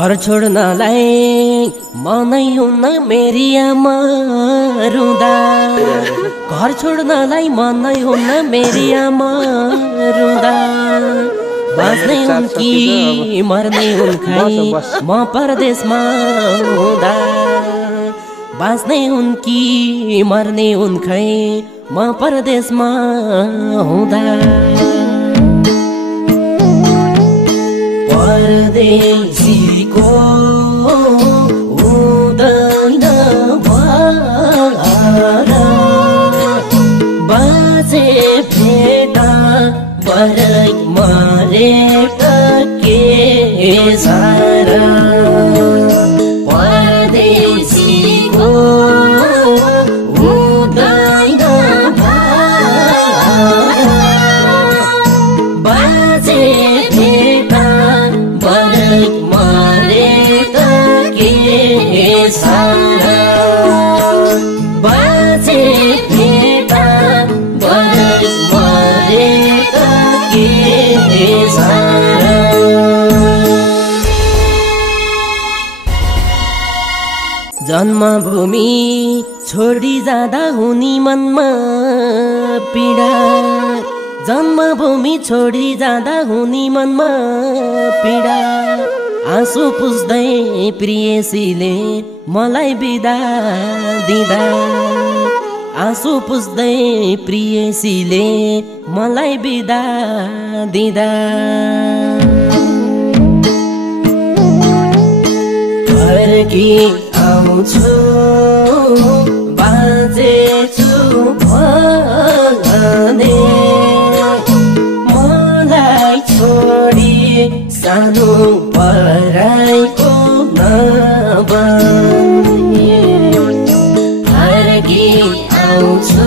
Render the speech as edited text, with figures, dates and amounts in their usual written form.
घर छोड्नलाई मनै हुन्न मेरी आमा रुँदा घर छोड्नलाई मनै हुन्न मेरी आमा रुँदा बाँच्ने हुन् कि मर्ने हुन् खै म परदेशमा हुँदा बाँच्ने हुन् कि मर्ने हुन् खै म परदेशमा हुँदा परदेशीको हुँदैन भर बाजे भेटा बरै मरेका के सारा परदेशीको हुँदैन भर बाजे भेटा बरै मरेका के सारा बाजे भेटा बरै मरेका के सारा जन्मभूमि छोडी जाँदा हुने मनमा पीडा जन्मभूमि छोडी जाँदा हुने मनमा पीडा आँसु पुस्दै प्रियसीले मलाई बिदा दिँदा आँसु पुस्दै प्रियसीले मलाई बिदा दिँदा फर्की आउँछु बाजेछु भने मलाई छोडी सानो पराइको नबने फर्की आउँछु